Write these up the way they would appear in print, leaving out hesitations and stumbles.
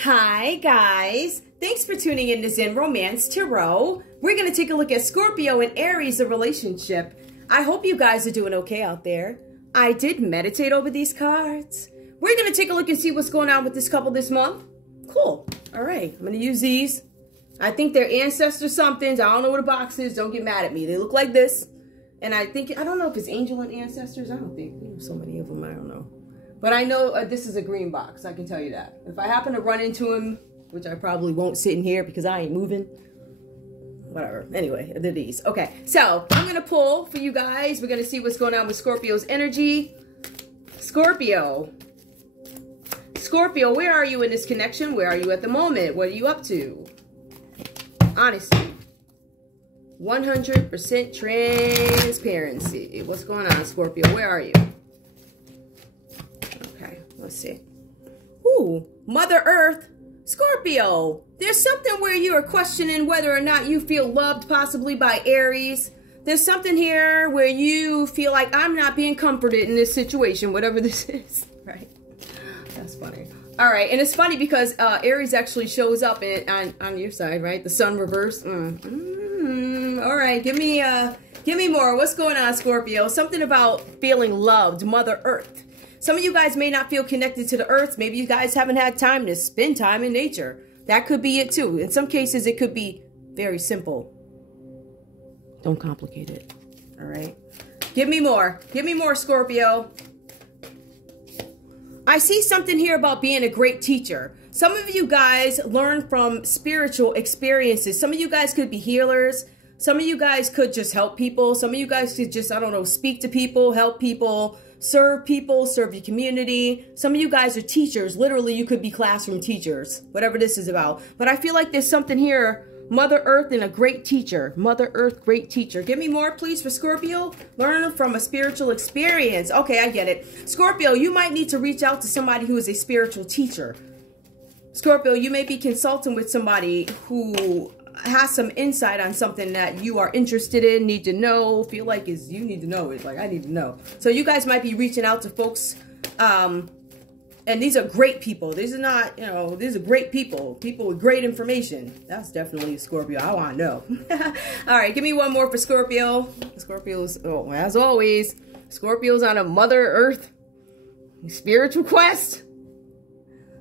Hi guys, thanks for tuning in to Zen Romance Tarot. We're going to take a look at Scorpio and Aries, a relationship. I hope you guys are doing okay out there. I did meditate over these cards. We're going to take a look and see what's going on with this couple this month. Cool. All right, I'm going to use these. I think they're ancestor somethings. I don't know what a box is. Don't get mad at me. They look like this. And I don't know if it's angel and ancestors. I don't think. There's so many of them. I don't know. But I know this is a green box. I can tell you that. If I happen to run into him, which I probably won't sit in here because I ain't moving. Whatever. Anyway, they're these. Okay, so I'm going to pull for you guys. We're going to see what's going on with Scorpio's energy. Scorpio. Scorpio, where are you in this connection? Where are you at the moment? What are you up to? Honesty. 100% transparency. What's going on, Scorpio? Where are you? Let's see. Ooh, Mother Earth, Scorpio. There's something where you are questioning whether or not you feel loved, possibly by Aries. There's something here where you feel like I'm not being comforted in this situation, whatever this is, right? That's funny. All right, and it's funny because Aries actually shows up on your side, right? The sun reversed. All right, give me more. What's going on, Scorpio? Something about feeling loved, Mother Earth. Some of you guys may not feel connected to the earth. Maybe you guys haven't had time to spend time in nature. That could be it too. In some cases, it could be very simple. Don't complicate it. All right. Give me more. Give me more, Scorpio. I see something here about being a great teacher. Some of you guys learn from spiritual experiences. Some of you guys could be healers. Some of you guys could just help people. Some of you guys could just, I don't know, speak to people, help people, serve your community. Some of you guys are teachers. Literally, you could be classroom teachers, whatever this is about. But I feel like there's something here, Mother Earth and a great teacher. Mother Earth, great teacher. Give me more, please, for Scorpio. Learn from a spiritual experience. Okay, I get it. Scorpio, you might need to reach out to somebody who is a spiritual teacher. Scorpio, you may be consulting with somebody who has some insight on something that you are interested in, need to know, feel like you need to know it. Like, I need to know. So you guys might be reaching out to folks, and these are great people. These are not, these are great people. People with great information. That's definitely Scorpio. I want to know. All right, give me one more for Scorpio. Scorpio's, oh, as always, Scorpio's on a Mother Earth spiritual quest.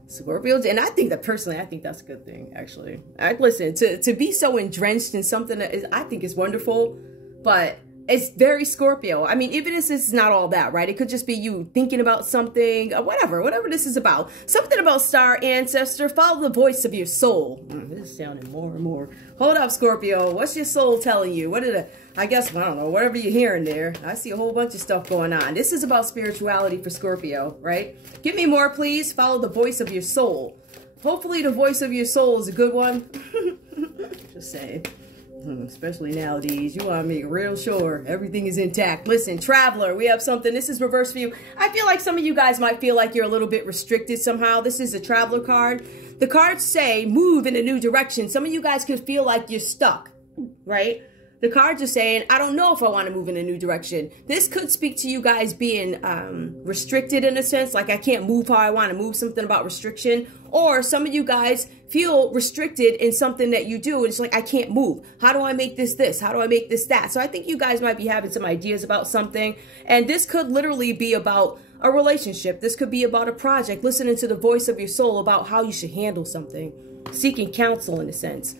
Scorpios, and I think that personally, I think that's a good thing, actually. Listen, to be so drenched in something that I think is wonderful, but it's very Scorpio. I mean, even if it's not all that, right? It could just be you thinking about something, whatever this is about. Something about star ancestor. Follow the voice of your soul. This is sounding more and more. Hold up, Scorpio. What's your soul telling you? I guess, I don't know, whatever you're hearing there. I see a whole bunch of stuff going on. This is about spirituality for Scorpio, right? Give me more, please. Follow the voice of your soul. Hopefully the voice of your soul is a good one. Just saying. Especially nowadays, you want to make real sure everything is intact. Listen, traveler, we have something. This is reverse for you. I feel like some of you guys might feel like you're a little bit restricted somehow. This is a traveler card. The cards say move in a new direction. Some of you guys could feel like you're stuck, right? The cards are saying, I don't know if I want to move in a new direction. This could speak to you guys being restricted in a sense, like I can't move how I want to move, something about restriction. Or some of you guys feel restricted in something that you do. And it's like, I can't move. How do I make this? How do I make this that? So I think you guys might be having some ideas about something. And this could literally be about a relationship. This could be about a project, listening to the voice of your soul about how you should handle something, seeking counsel in a sense.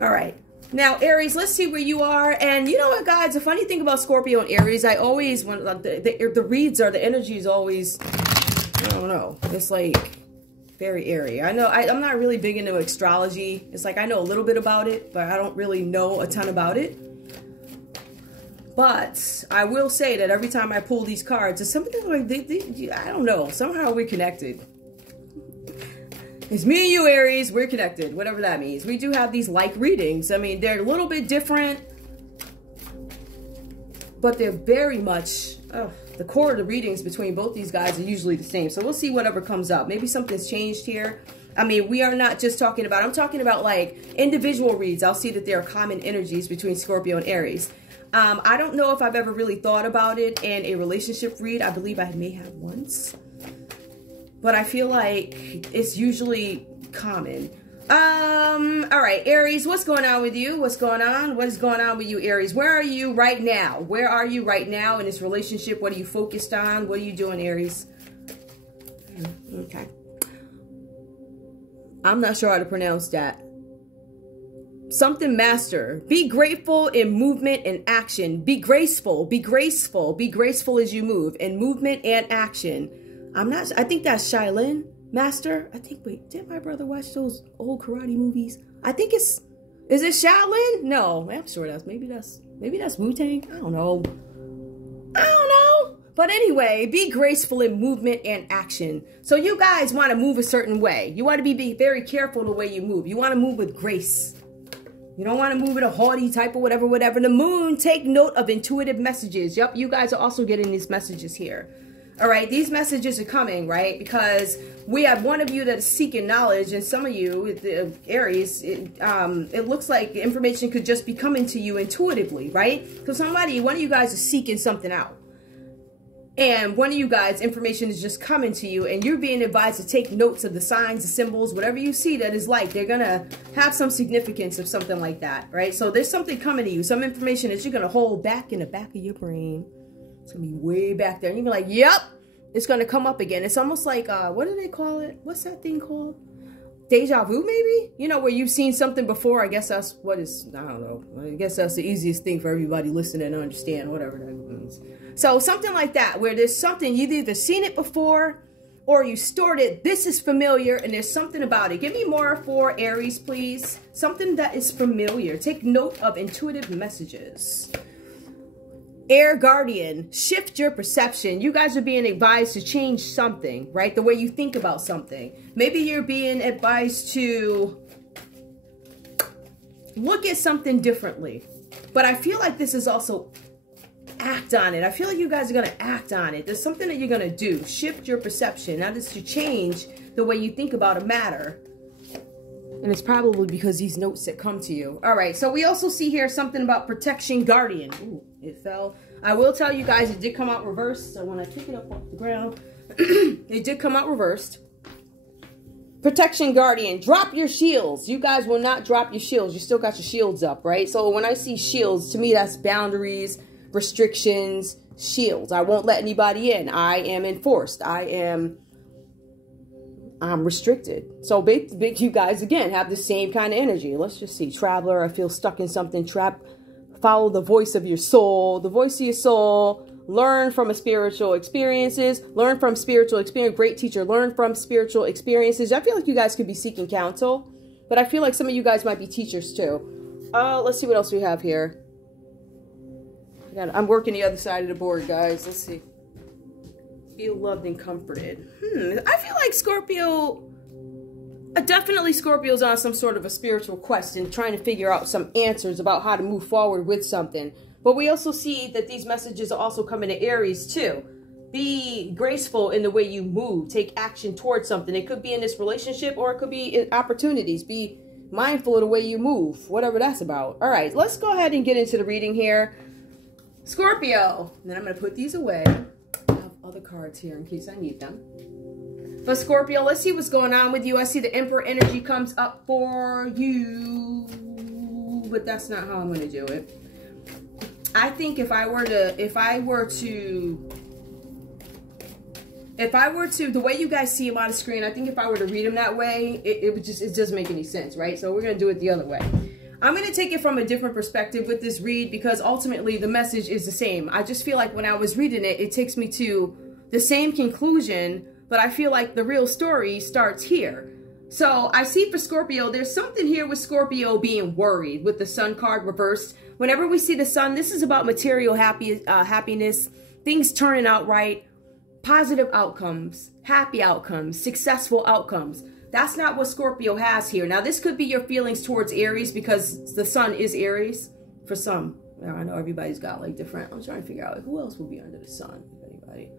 All right. Now, Aries, let's see where you are. And you know what, guys? The funny thing about Scorpio and Aries, I always, when the reads are, the energy is always, I don't know. It's like very airy. I know I'm not really big into astrology. It's like I know a little bit about it, but I don't really know a ton about it. But I will say that every time I pull these cards, it's something like, I don't know. Somehow we're connected. It's me and you, Aries. We're connected, whatever that means. We do have these like readings. I mean, they're a little bit different, but they're very much, the core of the readings between both these guys are usually the same. So we'll see whatever comes up. Maybe something's changed here. I mean, we are not just talking about, I'm talking about like individual reads. I'll see that there are common energies between Scorpio and Aries. I don't know if I've ever really thought about it in a relationship read. I believe I may have once. But I feel like it's usually common. All right, Aries, what's going on with you? What's going on? What is going on with you, Aries? Where are you right now? Where are you right now in this relationship? What are you focused on? What are you doing, Aries? Okay. I'm not sure how to pronounce that. Something master. Be grateful in movement and action. Be graceful. Be graceful. Be graceful as you move in movement and action. I think that's Shaolin Master. I think, wait, did my brother watch those old karate movies? I think is it Shaolin? No, I'm sure maybe that's Wu-Tang. I don't know. But anyway, be graceful in movement and action. So you guys want to move a certain way. You want to be very careful the way you move. You want to move with grace. You don't want to move in a haughty type of whatever. The moon, take note of intuitive messages. Yep, you guys are also getting these messages here. All right, these messages are coming, right? Because we have one of you that is seeking knowledge, and some of you, the Aries, it looks like information could just be coming to you intuitively, right? So one of you guys is seeking something out. And one of you guys, information is just coming to you, and you're being advised to take notes of the signs, the symbols, whatever you see that is like. They're going to have some significance of something like that, right? So there's something coming to you, some information that you're going to hold back in the back of your brain. It's going to be way back there. And you'll be like, yep, it's going to come up again. It's almost like, what do they call it? What's that thing called? Deja vu, maybe? You know, where you've seen something before. I guess that's I don't know. I guess that's the easiest thing for everybody listening to understand, whatever that means. So something like that, where there's something, you've either seen it before or you stored it. This is familiar and there's something about it. Give me more for Aries, please. Something that is familiar. Take note of intuitive messages. Air Guardian, shift your perception. You guys are being advised to change something, right? The way you think about something. Maybe you're being advised to look at something differently. But I feel like this is also act on it. I feel like you guys are going to act on it. There's something that you're going to do. Shift your perception. That is to change the way you think about a matter. And it's probably because these notes that come to you. All right. So we also see here something about protection guardian. Ooh, it fell. I will tell you guys it did come out reversed. So when I pick it up off the ground, it did come out reversed. Protection guardian. Drop your shields. You guys will not drop your shields. You still got your shields up, right? So when I see shields, to me, that's boundaries, restrictions, shields. I won't let anybody in. I am enforced. I'm restricted. So big you guys again have the same kind of energy. Let's just see. Traveler, I feel stuck in something. Trap. Follow the voice of your soul. The voice of your soul. Learn from spiritual experiences. Learn from spiritual experience. Great teacher. Learn from spiritual experiences. I feel like you guys could be seeking counsel, but I feel like some of you guys might be teachers too. Let's see what else we have here. I'm working the other side of the board, guys. Let's see. Feel loved and comforted. I feel like Scorpio, definitely Scorpio's on some sort of a spiritual quest and trying to figure out some answers about how to move forward with something. But we also see that these messages are also coming to Aries too. Be graceful in the way you move. Take action towards something. It could be in this relationship or it could be in opportunities. Be mindful of the way you move, whatever that's about. All right, let's go ahead and get into the reading here. Scorpio. And then I'm going to put these away. I have other cards here in case I need them. But Scorpio, let's see what's going on with you. I see the Emperor energy comes up for you. But that's not how I'm going to do it. I think if I were to, the way you guys see him on the screen, I think if I were to read him that way, it doesn't make any sense, right? So we're going to do it the other way. I'm going to take it from a different perspective with this read because ultimately the message is the same. I just feel like when I was reading it, it takes me to the same conclusion, but I feel like the real story starts here. So I see for Scorpio, there's something here with Scorpio being worried with the Sun card reversed. Whenever we see the Sun, this is about material happiness, things turning out right, positive outcomes, happy outcomes, successful outcomes. That's not what Scorpio has here. Now, this could be your feelings towards Aries because the Sun is Aries for some. Now, I know everybody's got like different. I'm trying to figure out like, who else would be under the Sun, if anybody.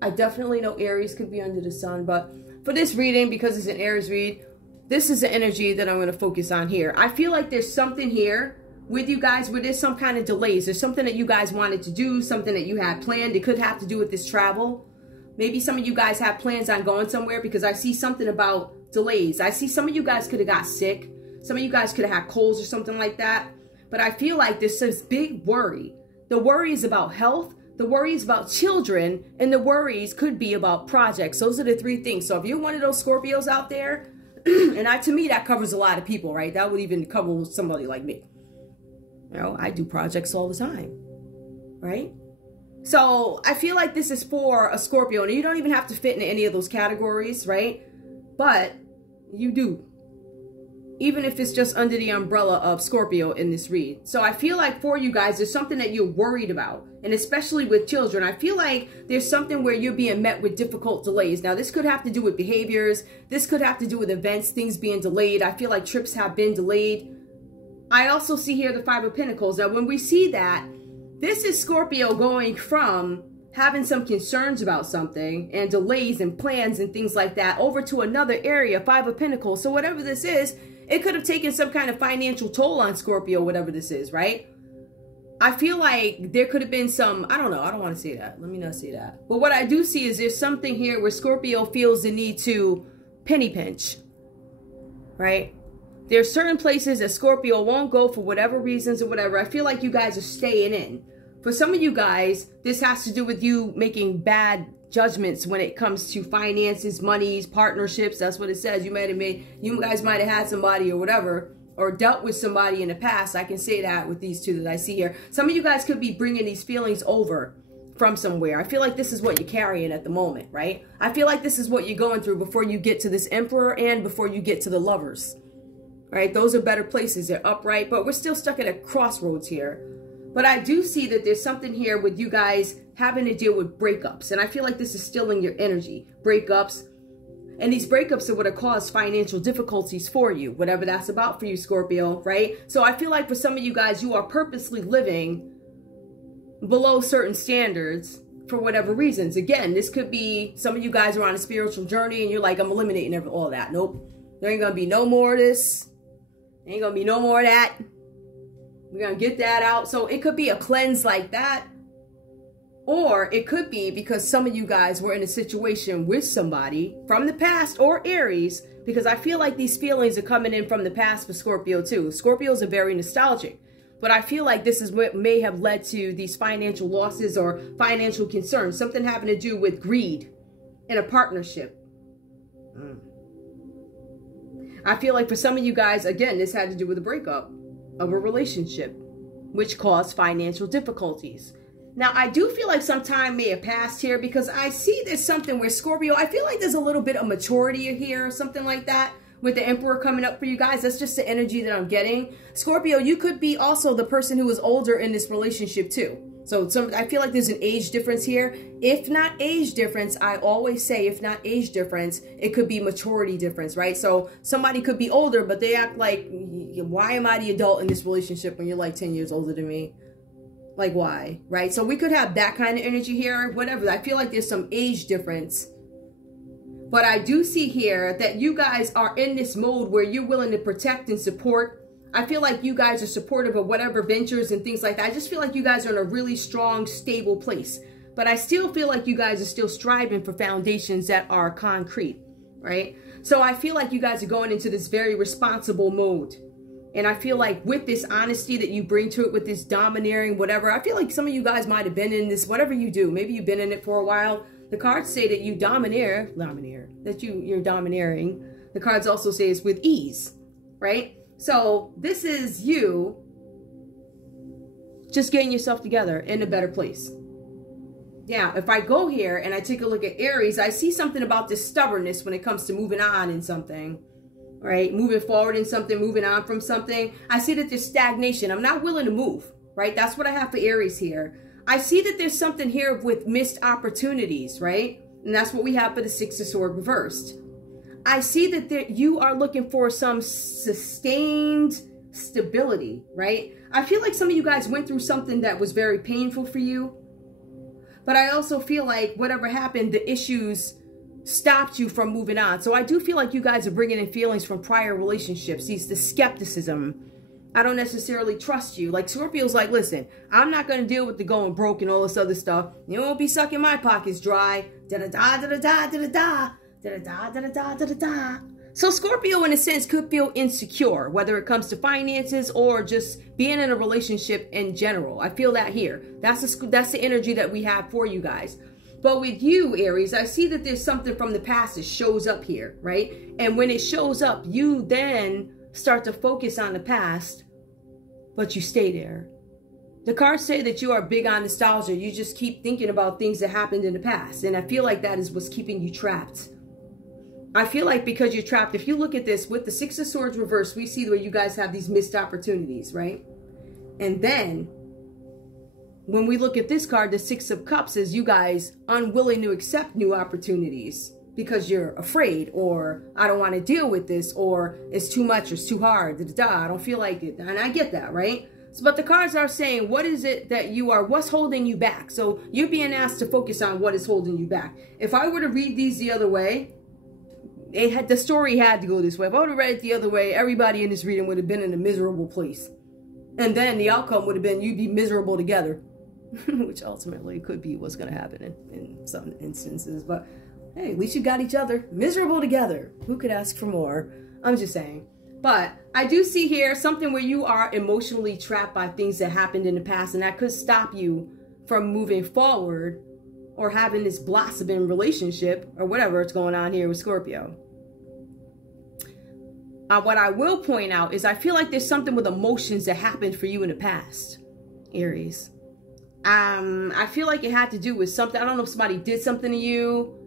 I definitely know Aries could be under the Sun, but for this reading, because it's an Aries read, this is the energy that I'm going to focus on here. I feel like there's something here with you guys where there's some kind of delays. There's something that you guys wanted to do, something that you had planned. It could have to do with this travel. Maybe some of you guys have plans on going somewhere because I see something about delays. I see some of you guys could have got sick. Some of you guys could have had colds or something like that. But I feel like there's this big worry. The worry is about health. The worry is about children. And the worries could be about projects. Those are the three things. So if you're one of those Scorpios out there, and to me, that covers a lot of people, right? That would even cover somebody like me. You know, I do projects all the time, right? So I feel like this is for a Scorpio, and you don't even have to fit into any of those categories, right? But you do, even if it's just under the umbrella of Scorpio in this read. So I feel like for you guys, there's something that you're worried about, and especially with children. I feel like there's something where you're being met with difficult delays. Now, this could have to do with behaviors. This could have to do with events, things being delayed. I feel like trips have been delayed. I also see here the Five of Pentacles. Now, when we see that, this is Scorpio going from having some concerns about something and delays and plans and things like that over to another area, Five of Pentacles. So whatever this is, it could have taken some kind of financial toll on Scorpio, whatever this is, right? I feel like there could have been some, I don't know, I don't want to say that. Let me not say that. But what I do see is there's something here where Scorpio feels the need to penny pinch, right? There's certain places that Scorpio won't go for whatever reasons or whatever. I feel like you guys are staying in. For some of you guys, this has to do with you making bad judgments when it comes to finances, monies, partnerships. That's what it says. You guys might have had somebody or whatever, or dealt with somebody in the past. I can say that with these two that I see here. Some of you guys could be bringing these feelings over from somewhere. I feel like this is what you're carrying at the moment, right? I feel like this is what you're going through before you get to this Emperor and before you get to the Lovers. Right? Those are better places. They're upright, but we're still stuck at a crossroads here. But I do see that there's something here with you guys having to deal with breakups. And I feel like this is still in your energy. Breakups. And these breakups are what have caused financial difficulties for you. Whatever that's about for you, Scorpio, right? So I feel like for some of you guys, you are purposely living below certain standards for whatever reasons. Again, this could be some of you guys are on a spiritual journey and you're like, I'm eliminating all that. Nope. There ain't going to be no more of this. Ain't gonna be no more of that. We're gonna get that out. So it could be a cleanse like that. Or it could be because some of you guys were in a situation with somebody from the past or Aries. Because I feel like these feelings are coming in from the past for Scorpio too. Scorpios are very nostalgic. But I feel like this is what may have led to these financial losses or financial concerns. Something having to do with greed in a partnership. I feel like for some of you guys, again, this had to do with a breakup of a relationship, which caused financial difficulties. Now, I do feel like some time may have passed here because I see there's something where Scorpio, I feel like there's a little bit of maturity here or something like that with the Emperor coming up for you guys. That's just the energy that I'm getting. Scorpio, you could be also the person who is older in this relationship too. So I feel like there's an age difference here. If not age difference, I always say if not age difference, it could be maturity difference, right? So somebody could be older, but they act like, why am I the adult in this relationship when you're like 10 years older than me? Like, why, right? So we could have that kind of energy here, whatever. I feel like there's some age difference. But I do see here that you guys are in this mode where you're willing to protect and support. I feel like you guys are supportive of whatever ventures and things like that. I just feel like you guys are in a really strong, stable place. But I still feel like you guys are still striving for foundations that are concrete, right? So I feel like you guys are going into this very responsible mode. And I feel like with this honesty that you bring to it, with this domineering, whatever, I feel like some of you guys might have been in this, whatever you do. Maybe you've been in it for a while. The cards say that you you're domineering. The cards also say it's with ease, right? So this is you just getting yourself together in a better place. Yeah, if I go here and I take a look at Aries, I see something about this stubbornness when it comes to moving on in something, right? Moving forward in something, moving on from something. I see that there's stagnation. I'm not willing to move, right? That's what I have for Aries here. I see that there's something here with missed opportunities, right? And that's what we have for the Six of Swords reversed. I see that you are looking for some sustained stability, right? I feel like some of you guys went through something that was very painful for you. But I also feel like whatever happened, the issues stopped you from moving on. So I do feel like you guys are bringing in feelings from prior relationships. The skepticism. I don't necessarily trust you. Like Scorpio's like, listen, I'm not going to deal with the going broke and all this other stuff. You won't be sucking my pockets dry. Da-da-da, da-da-da, da-da-da. Da-da-da, da-da-da, da-da-da. So Scorpio, in a sense, could feel insecure, whether it comes to finances or just being in a relationship in general. I feel that here. That's the energy that we have for you guys. But with you, Aries, I see that there's something from the past that shows up here, right? And when it shows up, you then start to focus on the past, but you stay there. The cards say that you are big on nostalgia. You just keep thinking about things that happened in the past. And I feel like that is what's keeping you trapped. I feel like because you're trapped, if you look at this with the Six of Swords reversed, we see where you guys have these missed opportunities, right? And then when we look at this card, the Six of Cups, is you guys unwilling to accept new opportunities because you're afraid, or I don't want to deal with this, or it's too much, or it's too hard, I don't feel like it. And I get that, right? So, but the cards are saying, what is it that you are, what's holding you back? So you're being asked to focus on what is holding you back. If I were to read these the other way, the story had to go this way. If I would have read it the other way, everybody in this reading would have been in a miserable place. And then the outcome would have been you'd be miserable together. Which ultimately could be what's going to happen in some instances. But hey, at least you got each other. Miserable together. Who could ask for more? I'm just saying. But I do see here something where you are emotionally trapped by things that happened in the past. And that could stop you from moving forward or having this blossoming relationship or whatever is going on here with Scorpio. What I will point out is I feel like there's something with emotions that happened for you in the past, Aries. I feel like it had to do with something. I don't know if somebody did something to you.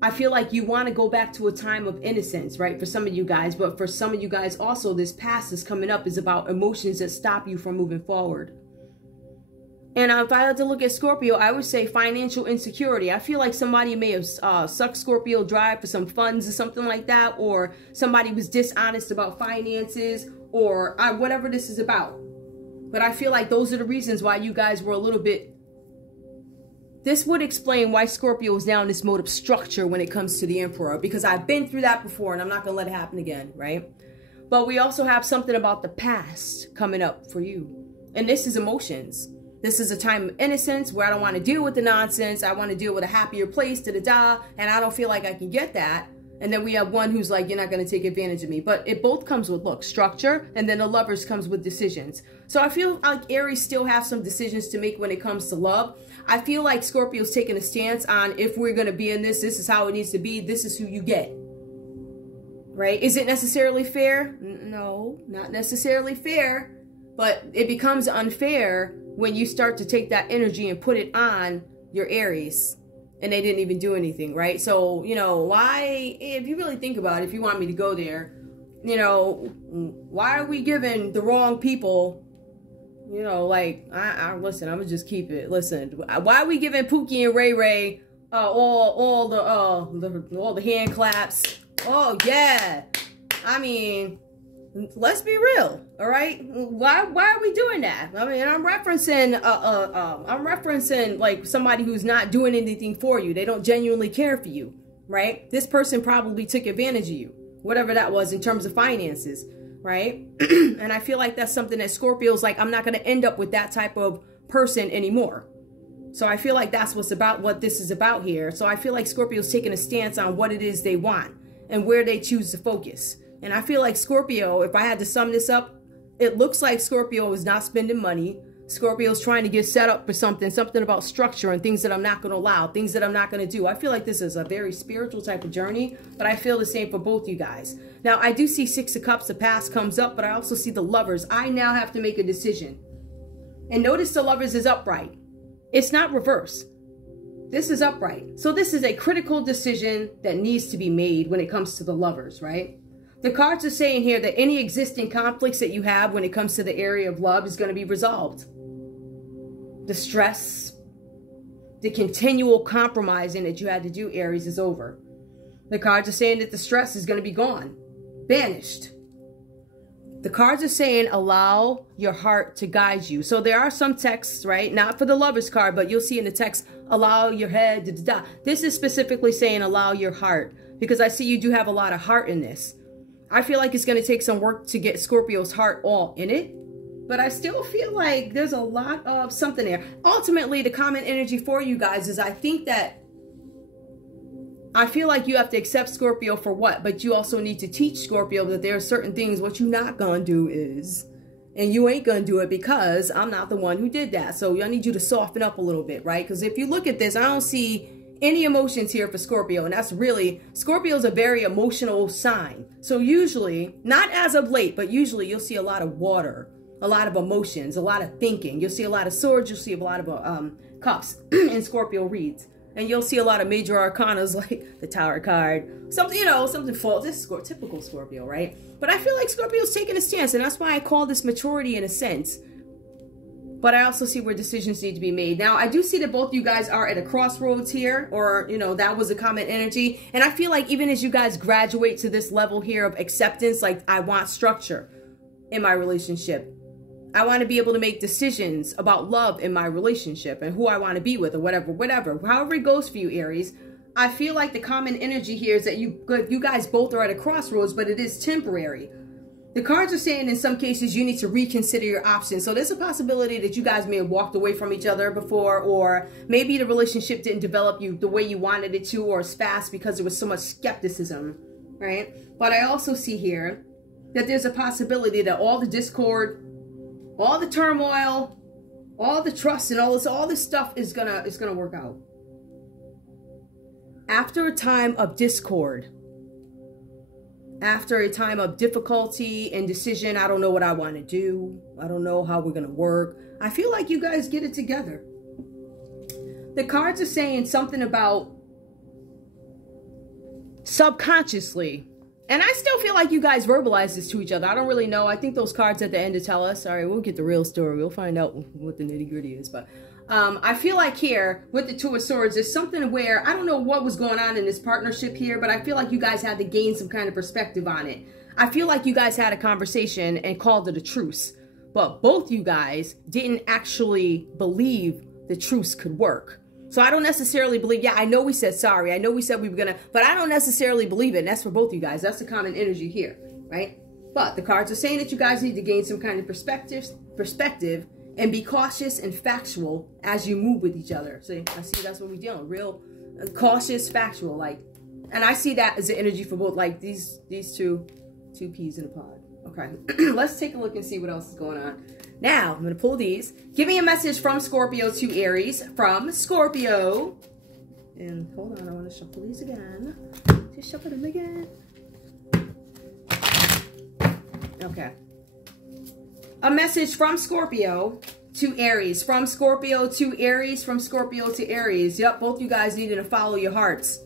I feel like you want to go back to a time of innocence, right? For some of you guys, but for some of you guys also, this past is coming up is about emotions that stop you from moving forward. And if I had to look at Scorpio, I would say financial insecurity. I feel like somebody may have sucked Scorpio dry for some funds or something like that, or somebody was dishonest about finances, or whatever this is about. But I feel like those are the reasons why you guys were a little bit... This would explain why Scorpio is now in this mode of structure when it comes to the Emperor, because I've been through that before and I'm not going to let it happen again, right? But we also have something about the past coming up for you. And this is emotions. This is a time of innocence where I don't want to deal with the nonsense. I want to deal with a happier place, da-da-da, and I don't feel like I can get that. And then we have one who's like, you're not going to take advantage of me. But it both comes with, look, structure, and then the Lovers comes with decisions. So I feel like Aries still have some decisions to make when it comes to love. I feel like Scorpio's taking a stance on, if we're going to be in this, this is how it needs to be. This is who you get. Right? Is it necessarily fair? No, not necessarily fair. But it becomes unfair when you start to take that energy and put it on your Aries. And they didn't even do anything, right? So, you know, why, if you really think about it, if you want me to go there, you know, why are we giving the wrong people, you know, like, listen, I'm gonna just keep it. Listen, why are we giving Pookie and Ray Ray all the hand claps? Oh, yeah. I mean, let's be real, all right? Why are we doing that? I mean, I'm referencing like somebody who's not doing anything for you. They don't genuinely care for you, right? This person probably took advantage of you, whatever that was in terms of finances, right? And I feel like that's something that Scorpio's like, I'm not going to end up with that type of person anymore. So I feel like that's what this is about here. So I feel like Scorpio's taking a stance on what it is they want and where they choose to focus. And I feel like Scorpio, if I had to sum this up, it looks like Scorpio is not spending money. Scorpio's trying to get set up for something about structure and things that I'm not going to allow, things that I'm not going to do. I feel like this is a very spiritual type of journey, but I feel the same for both you guys. Now, I do see Six of Cups, the past comes up, but I also see the Lovers. I now have to make a decision. And notice the Lovers is upright. It's not reverse. This is upright. So this is a critical decision that needs to be made when it comes to the Lovers, right? The cards are saying here that any existing conflicts that you have when it comes to the area of love is going to be resolved. The stress, the continual compromising that you had to do, Aries, is over. The cards are saying that the stress is going to be gone, banished. The cards are saying allow your heart to guide you. So there are some texts, right? Not for the Lovers card, but you'll see in the text, allow your head, da-da-da. This is specifically saying allow your heart, because I see you do have a lot of heart in this. I feel like it's going to take some work to get Scorpio's heart all in it. But I still feel like there's a lot of something there. Ultimately, the common energy for you guys is I think that I feel like you have to accept Scorpio for what, but you also need to teach Scorpio that there are certain things what you're not gonna do is, and you ain't gonna do it because I'm not the one who did that. So I need you to soften up a little bit, right? Because if you look at this, I don't see any emotions here for Scorpio, and that's really, Scorpio's a very emotional sign. So usually, not as of late, but usually you'll see a lot of water, a lot of emotions, a lot of thinking. You'll see a lot of swords, you'll see a lot of cups in Scorpio reads. And you'll see a lot of major arcanas like the Tower card. Something, you know, something false. This is typical Scorpio, right? But I feel like Scorpio's taking a stance, and that's why I call this maturity in a sense. But I also see where decisions need to be made. Now, I do see that both you guys are at a crossroads here, or, you know, that was a common energy. And I feel like even as you guys graduate to this level here of acceptance, like I want structure in my relationship. I want to be able to make decisions about love in my relationship and who I want to be with or whatever. However it goes for you, Aries, I feel like the common energy here is that you guys both are at a crossroads, but it is temporary. The cards are saying in some cases you need to reconsider your options. So there's a possibility that you guys may have walked away from each other before, or maybe the relationship didn't develop you the way you wanted it to, or as fast because there was so much skepticism, right? But I also see here that there's a possibility that all the discord, all the turmoil, all the trust and all this stuff is gonna work out. After a time of discord, after a time of difficulty and decision, I don't know what I want to do. I don't know how we're gonna work. I feel like you guys get it together. The cards are saying something about subconsciously. And I still feel like you guys verbalize this to each other. I don't really know. I think those cards at the end to tell us. All right, we'll get the real story. We'll find out what the nitty gritty is. But I feel like here with the Two of Swords, there's something where I don't know what was going on in this partnership here, but I feel like you guys had to gain some kind of perspective on it. I feel like you guys had a conversation and called it a truce. But both you guys didn't actually believe the truce could work. So I don't necessarily believe, yeah, I know we said sorry. I know we said we were going to, but I don't necessarily believe it. And that's for both you guys. That's the common energy here, right? But the cards are saying that you guys need to gain some kind of perspective and be cautious and factual as you move with each other. So I see that's what we're dealing with. Real cautious, factual, like, and I see that as the energy for both, like these two peas in a pod. Okay, let's take a look and see what else is going on. Now, I'm going to pull these. Give me a message from Scorpio to Aries. From Scorpio. And hold on, I want to shuffle these again. Just shuffle them again. Okay. A message from Scorpio to Aries. From Scorpio to Aries. From Scorpio to Aries. Yep, both you guys needed to follow your hearts.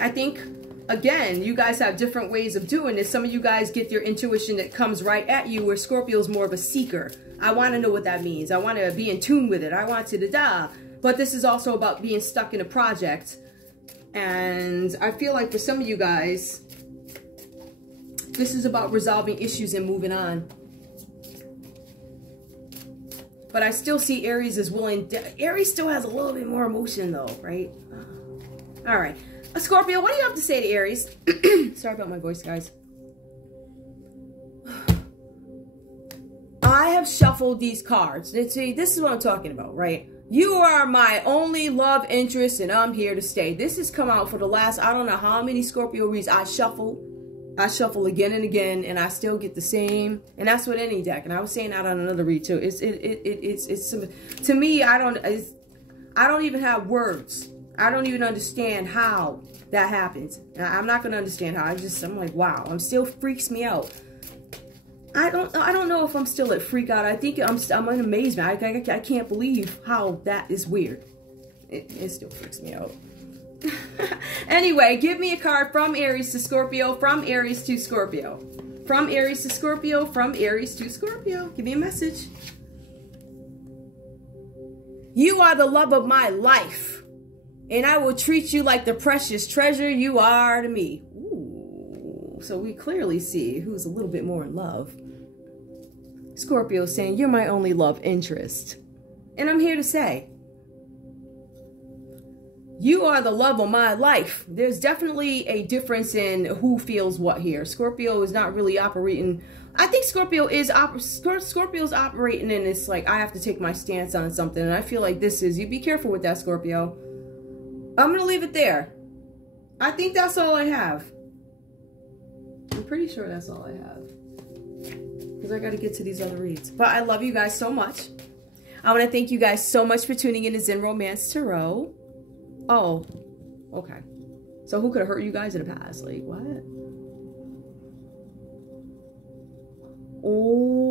I think, again, you guys have different ways of doing this. Some of you guys get your intuition that comes right at you, where Scorpio's more of a seeker. I want to know what that means. I want to be in tune with it. I want to da-da. But this is also about being stuck in a project. And I feel like for some of you guys, this is about resolving issues and moving on. But I still see Aries is willing. Aries still has a little bit more emotion though, right? All right. Scorpio, what do you have to say to Aries? Sorry about my voice, guys. I have shuffled these cards. See, this is what I'm talking about, right? You are my only love interest, and I'm here to stay. This has come out for the last, I don't know how many Scorpio reads I shuffle. I shuffle again and again, and I still get the same. And that's with any deck. And I was saying that on another read too. It's to me, I don't even have words. I don't even understand how that happens. I'm not gonna understand how. I'm like, wow. I'm still freaks me out. I don't know if I'm still at freak out. I think I'm in amazement. I can't believe how that is weird. It still freaks me out. Anyway, give me a card from Aries to Scorpio, from Aries to Scorpio. From Aries to Scorpio, from Aries to Scorpio. Give me a message. You are the love of my life, and I will treat you like the precious treasure you are to me. Ooh, so we clearly see who's a little bit more in love. Scorpio saying, you're my only love interest. And I'm here to say, you are the love of my life. There's definitely a difference in who feels what here. Scorpio is not really operating. I think Scorpio's operating in this, like, I have to take my stance on something. And I feel like this is, you be careful with that, Scorpio. I'm going to leave it there. I think that's all I have. I'm pretty sure that's all I have. Because I got to get to these other reads. But I love you guys so much. I want to thank you guys so much for tuning in to Zen Romance Tarot. Oh, okay. So who could have hurt you guys in the past? Like, what? Oh.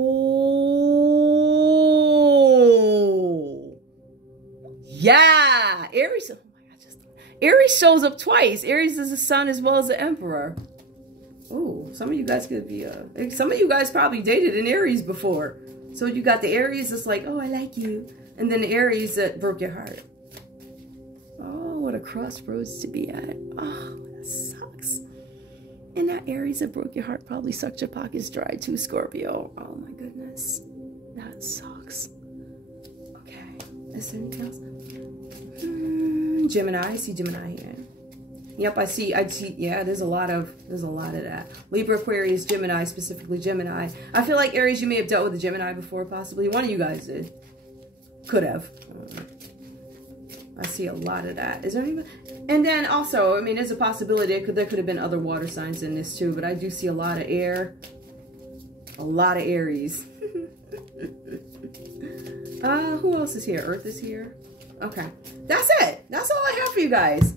Yeah. Aries. Oh my God. Aries shows up twice. Aries is the sun as well as the emperor. Oh, some of you guys could be, some of you guys probably dated an Aries before. So you got the Aries that's like, oh, I like you. And then the Aries that broke your heart. Oh, what a crossroads to be at. Oh, that sucks. And that Aries that broke your heart probably sucked your pockets dry too, Scorpio. Oh my goodness. That sucks. Okay. Is there anything else? Gemini. I see Gemini here. Yep, I see, yeah, there's a lot of that. Libra, Aquarius, Gemini, specifically Gemini. I feel like Aries, you may have dealt with a Gemini before, possibly. One of you guys did. Could have. I see a lot of that. Is there any? And then also, I mean, there's a possibility there could have been other water signs in this too, but I do see a lot of air. A lot of Aries. Who else is here? Earth is here. Okay. That's it. That's all I have for you guys.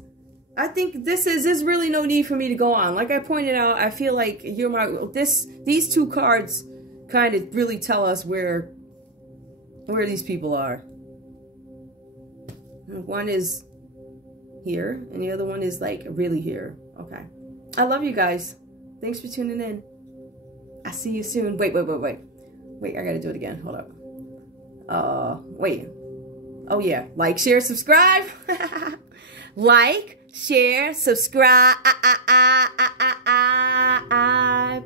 I think there's really no need for me to go on. Like I pointed out, I feel like these two cards kind of really tell us where these people are. One is here, and the other one is like really here. Okay. I love you guys. Thanks for tuning in. I'll see you soon. Wait. Wait, I gotta do it again. Hold up. Wait. Oh yeah. Like, share, subscribe. Like, share, subscribe,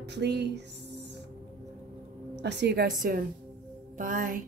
please. I'll see you guys soon. Bye.